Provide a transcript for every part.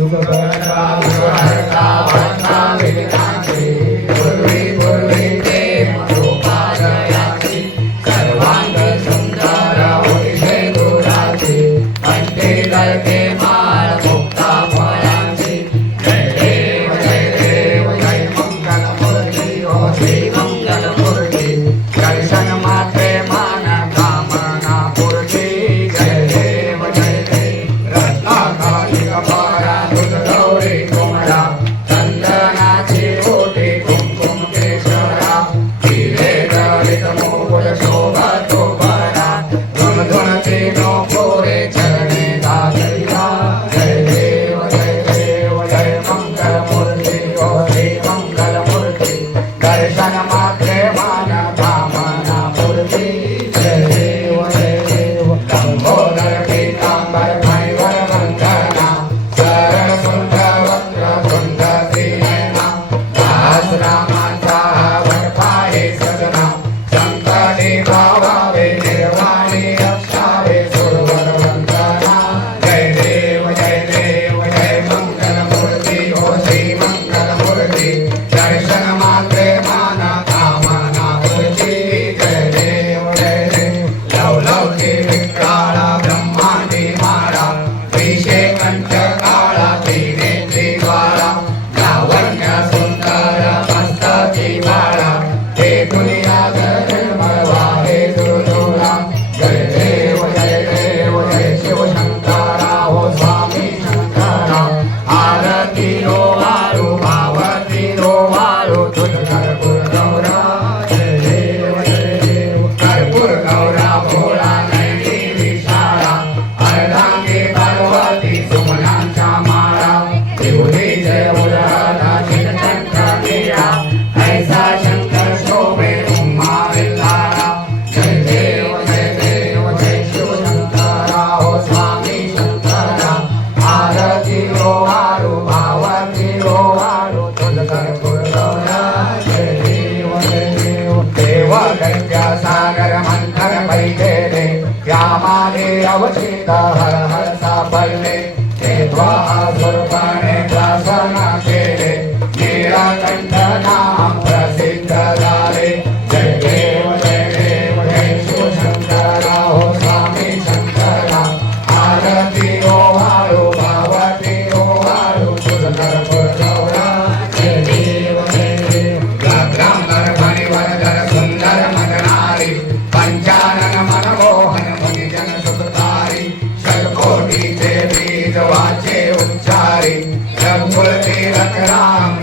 Chúng ta có hai ba, chúng ta hai ta, ba ta, ba ta, Raghupati रख राम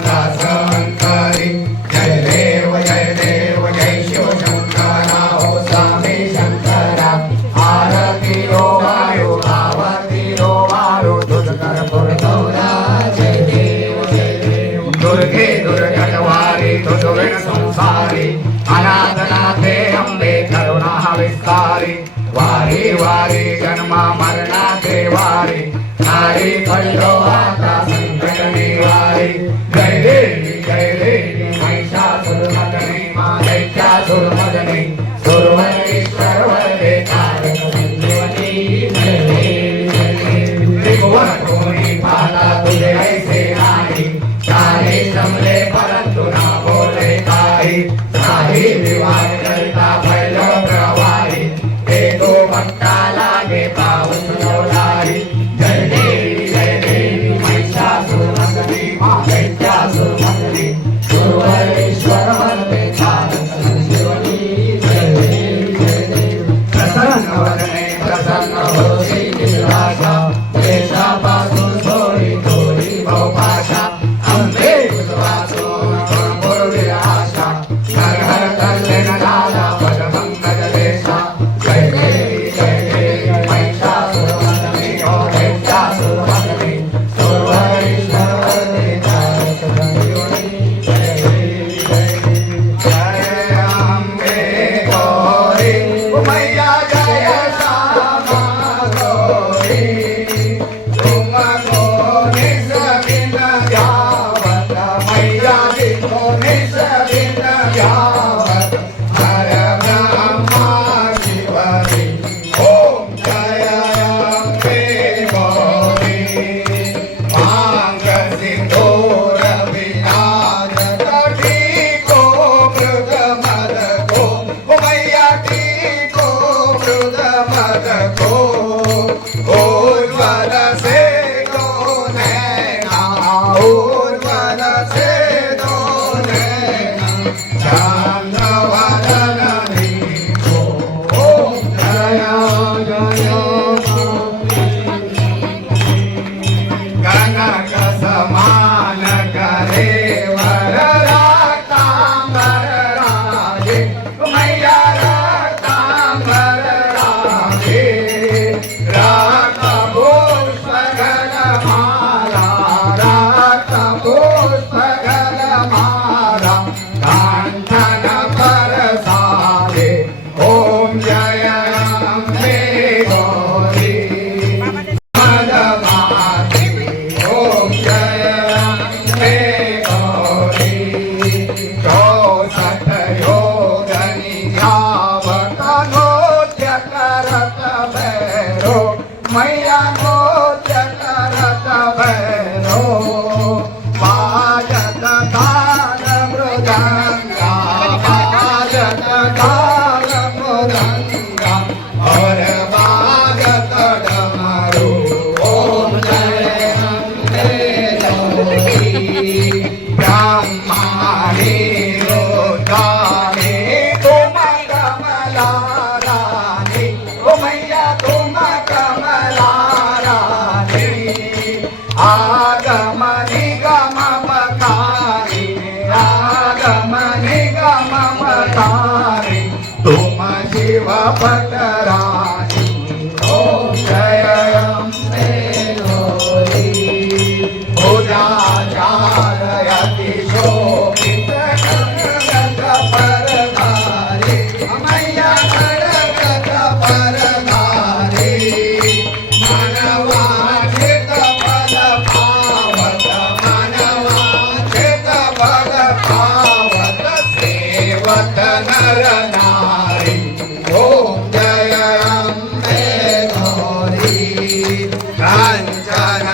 काञ्चन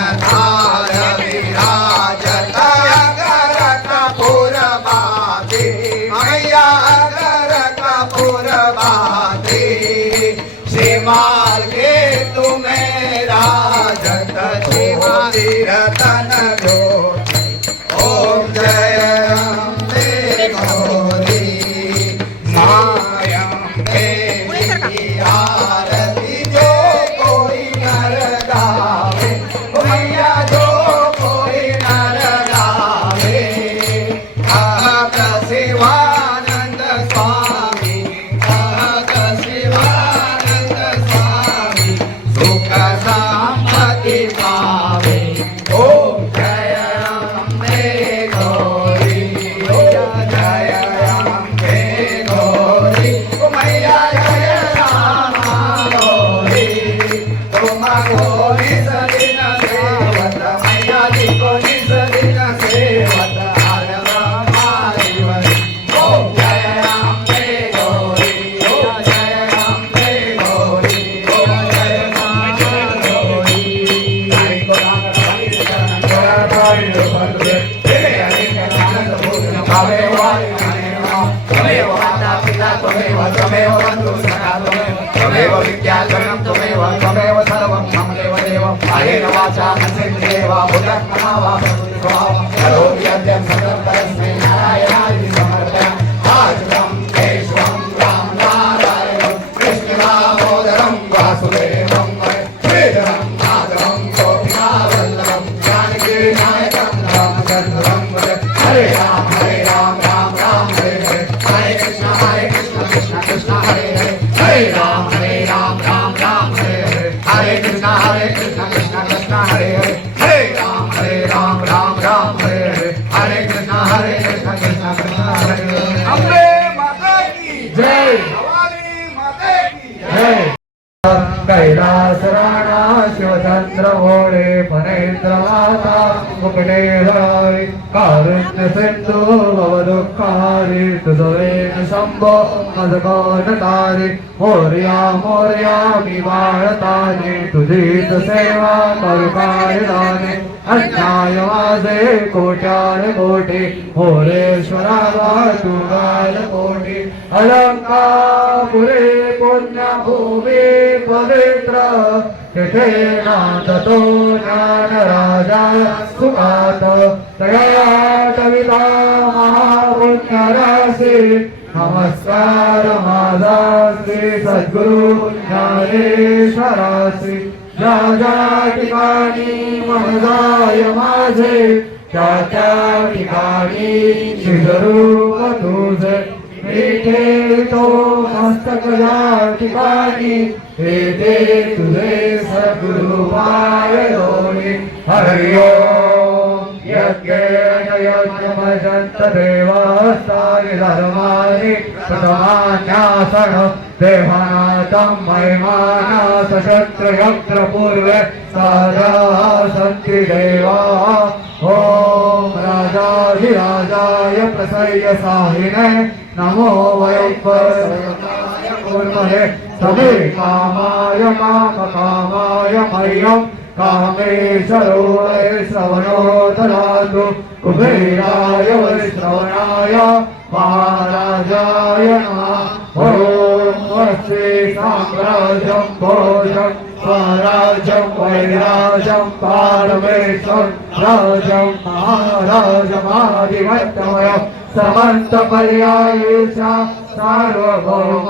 भोजन त्वमेव माता पिता त्वमेव त्वमेव बन्धु सखा त्वमेव त्वमेव विद्याधनं त्वमेव त्वमेव सर्वं मम देव देव कायेन वाचा मनसेन्द्रियेव बुद्धं मनावा करोमि सकलं नारायणाय समर्पयामि राम हरे राम राम राम हरे हरे हरे कृष्ण कृष्ण हरे राम। हरे राम राम राम हरे हरे हरे कृष्ण हरे कृष्ण हरे जय जय शिवचंद्र भोळे फणेंद्र माता मुकटे हरारी कारुण्य सिंधू भव दुःखारी तुझवेन शंभो मज तारी मोर्या मोर्या मी बाळताने तुझीच सेवा करू काय दाने अन्याय माझे कोट्यान कोटी मोरेश्वरा तू गाल कोटी अलंकापुरे पुण्यभूमी पवित्र ततो नानराजा सुखात कृते ना ततो नाराशि मम स्वाद मादासे सद्गुरुसि ममदाय माणी विश्वे तुझे विठे तो मस्तक ठिकाणी. हे दे तुझे सद्गुरु पाय दोन्ही यज्ञ ओम यज्ञेन यज्ञमजंत देवास्तानि धर्माणि प्रथमान्यासन देवानाथं महिमाना सशस्त्र यत्र पूर्वे साजा सन्ति देवा। ॐ राजाधिराजाय प्रसय्य साहिने नमो वयं कुर्महे समे कामाय कामकामाय मह्यं कामेश्वरो वै कुबेराय वै श्रवणाय महाराजाय नमः। ॐ श्री साम्राज्यं भोजं स्वराज्यं वैराजं पारमेश्वर राजं महाराजमादिवत्तमय समन्तपर्यायुषा सार्वभौम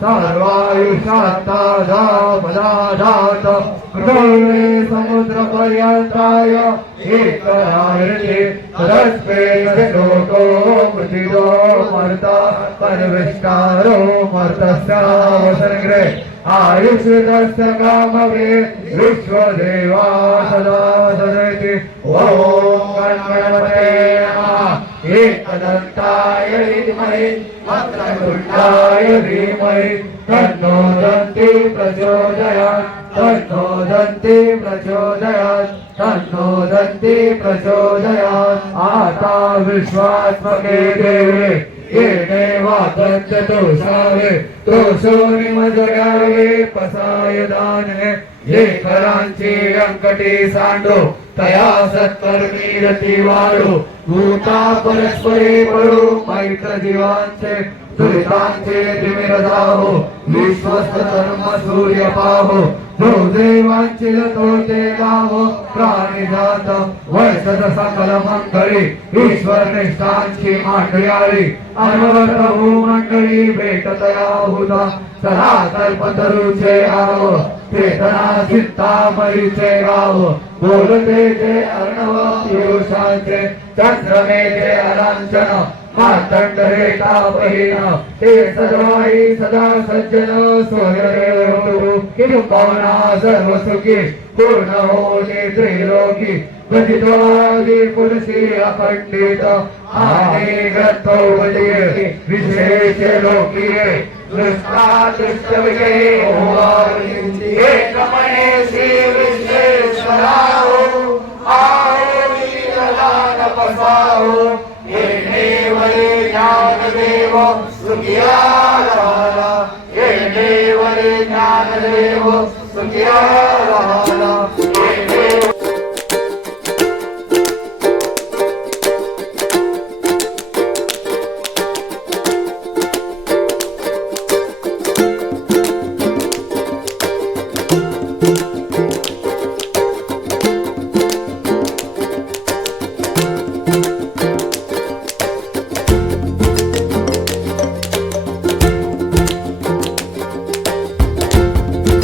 सर्वायुषात्तादापदादात कृतवे समुद्रपर्यन्ताय एकरायते रस्ते लोको मृतिदो मर्ता परविष्कारो मर्तस्यावसर्ग्रे आयुष्यतस्य कामवे विश्वदेवा सदा सदति। ॐ गणपते नमः एकदन्ताय विद्महे वक्रतुण्डाय धीमहि तन्नो दन्ति प्रचोदयात् तन्नो दन्ति प्रचोदयात् तन्नो दन्ति प्रचोदयात् आता विश्वात्मके देवे पसाय दाने ये सांडो तया सत्कर्मी रती वाढो भूता परस्परे पडो मैत्र जीवांचे दुरितांचे तिमिर विश्वस्त धर्म सूर्य पाहो जो देवांची तो ते गावो प्राणी जात वैसद सकल मंगळी ईश्वर निष्ठांची मांडळी। आली अनवरत मंडळी भेटतया हुता सदा कल्पतरुचे आव चेतना चिंतामणीचे गाव बोलते ते अर्णव पियुषांचे चंद्रमेचे अलांचन मातंड हे तापहीन ते सर्वाई सदा सज्जन सोयरे किम पावना सर्व सुखी पूर्ण होणे त्रिलोकी गदित्वादी पुरुषी अपंडित आणि ग्रंथोपदीय विशेष लोकीय दृष्टा दृष्ट विजयी एकमनेशी विश्वेश्वराहो आओ लीलान पसाहो ये सुखिया राला ये देवरे सुखिया